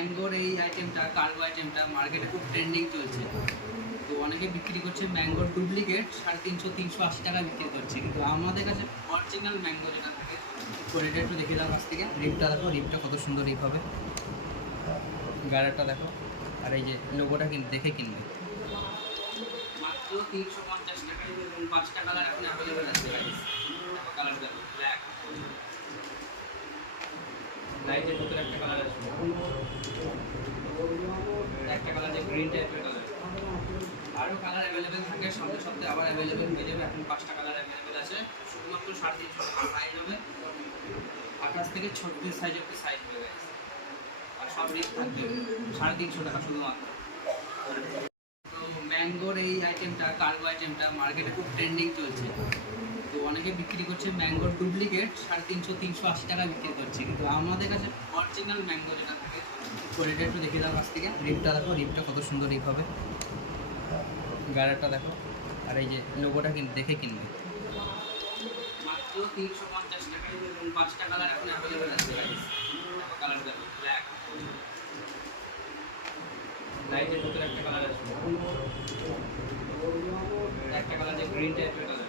ম্যাঙ্গোর এই আইটেমটা, কার্গো আইটেমটা মার্কেটে খুব ট্রেন্ডিং চলছে। তো অনেকে বিক্রি করছে ম্যাঙ্গোর ডুপ্লিকেট 350-380 টাকা বিক্রি করছে, কিন্তু আমাদের কাছে অরিজিনাল ম্যাঙ্গো যেটা থাকে। কোয়ালিটি একটু দেখে দাও কাছ থেকে। রিপটা দেখো, রিপটা কত সুন্দর রিপ হবে, গাড়াটা দেখো, আর এই যে লোগোটা কিন্তু দেখে কিনবে। মাত্র 350 টাকায় এবং 5টা কালার এখন অ্যাভেলেবেল আছে। কালার দেখো, ব্ল্যাক, লাইটের ভিতরে একটা কালার আসবে, একটা কালার যে গ্রিন টাইপের কালার। আরও কালার অ্যাভেলেবেল থাকে, সামনে সপ্তাহে আবার অ্যাভেলেবেল হয়ে যাবে। এখন 5টা কালার অ্যাভেলেবেল আছে, শুধুমাত্র 350 টাকা সাইজ হবে। 28 থেকে 36 সাইজ অব্দি সাইজ হয়ে গেছে, আর সব রেট থাকবে 350 টাকা শুধুমাত্র। তো ম্যাঙ্গোর এই আইটেমটা, কার্গো আইটেমটা মার্কেটে খুব ট্রেন্ডিং চলছে। তো অনেকে বিক্রি করছে ম্যাঙ্গোর ডুপ্লিকেট 350-380 টাকা বিক্রি করছে, কিন্তু আমাদের কাছে অরিজিনাল ম্যাঙ্গো যেটা থাকে। কোয়ালিটি একটু দেখে দাও কাছ থেকে। রিপটা দেখো, রিপটা কত সুন্দর রিপ হবে, গাড়াটা দেখো, আর এই যে লোগোটা কিন্তু দেখে কিনবে। মাত্র 350 টাকায় এবং 5টা কালার এখন অ্যাভেলেবেল আছে। কালার দেখো, ব্ল্যাক, লাইটের ভিতরে একটা কালার আসবে, একটা কালার যে গ্রিন টাইপের কালার।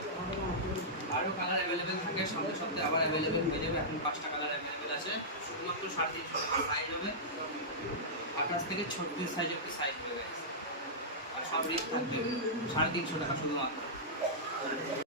আরও কালার অ্যাভেলেবেল থাকে, সামনের সপ্তাহে আবার অ্যাভেলেবেল হয়ে যাবে। এখন 5টা কালার অ্যাভেলেবেল আছে, শুধুমাত্র 350 টাকা সাইজ হবে। 28 থেকে 36 সাইজ অব্দি সাইজ হয়ে গেছে, আর সব রেট থাকবে 350 টাকা শুধুমাত্র।